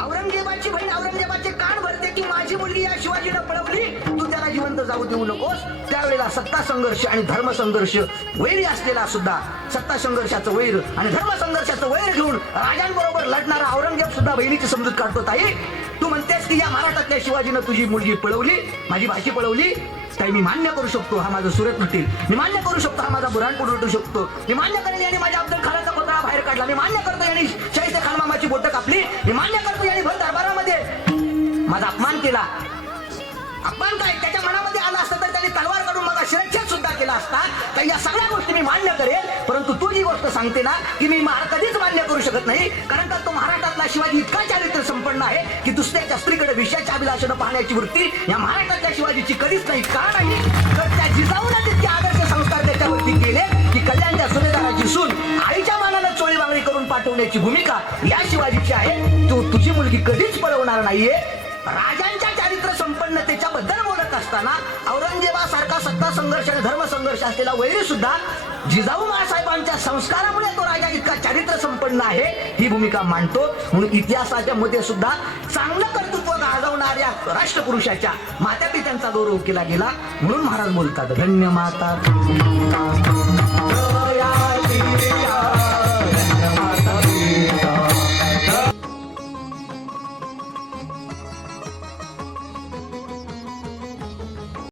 औरंगजेबाची बहीण औरंगजेबाचे कान भरते की माझी मुलगी या शिवाजीनं पळवली, तू त्याला जिवंत जाऊ देऊ नकोस. त्यावेळेला सत्ता संघर्ष आणि धर्म संघर्ष वैरी असलेला सुद्धा सत्ता संघर्षाचं वैर आणि धर्म संघर्षाचं वैर घेऊन राजांबरोबर लढणारा औरंगजेब सुद्धा बहिणीची समजूत काढतो. ताई, तू म्हणतेस की या महाराष्ट्रातल्या शिवाजीनं तुझी मुलगी पळवली, माझी भाची पळवली. ताई, मी मान्य करू शकतो हा माझा सुरत लुटेल, मी मान्य करू शकतो हा माझा बुऱ्हाणपूर लुटू शकतो, मी मान्य करेल यांनी माझ्या अब्दुल खानाचा पुतळा बाहेर काढला, मी मान्य करतो यांनी शाहिस्ते खान मामाची बोटं कापली, मी मान्य करतो यांनी भर दरबारामध्ये माझा अपमान केला. अपमान काय त्याच्या मनामध्ये आला असता तर त्यांनी तलवार काढून मला शिरच्छेद सुद्धा केला असता. तर या सगळ्या गोष्टी मी मान्य करेल, परंतु तू जी गोष्ट सांगते ना की मी कधीच मान्य करू शकत नाही, कारण तर तो महाराष्ट्रातला शिवाजी इतका चारित्र्य संपन्न आहे की दुसऱ्याच्या स्त्रीकडे विषयाच्या अभिलाषेनं पाहण्याची वृत्ती या महाराष्ट्रातल्या शिवाजीची कधीच नाही. का नाही तर त्या जिजाऊला तितके आदर्श संस्कार त्याच्यावरती केले की कल्याणच्या सुभेदाराची सून आईच्या मानानं चोळी बांगडी करून पाठवण्याची भूमिका या शिवाजीची आहे. तू तुझी मुलगी कधीच पळवणार नाहीये. राजांच्या चारित्र्य संपन्नतेच्याबद्दल बोलत असताना औरंगजेबासारखा सत्ता संघर्ष आणि धर्म संघर्ष असलेला वैरी सुद्धा जिजाऊ मासाहेबांच्या संस्कारामुळे तो राजा इतका चारित्र्य संपन्न आहे ही भूमिका मांडतो. म्हणून इतिहासाच्या मध्ये सुद्धा चांगलं कर्तृत्व गाजवणाऱ्या राष्ट्रपुरुषाच्या मातापित्यांचा गौरव केला गेला. म्हणून महाराज बोलतात, धन्य माता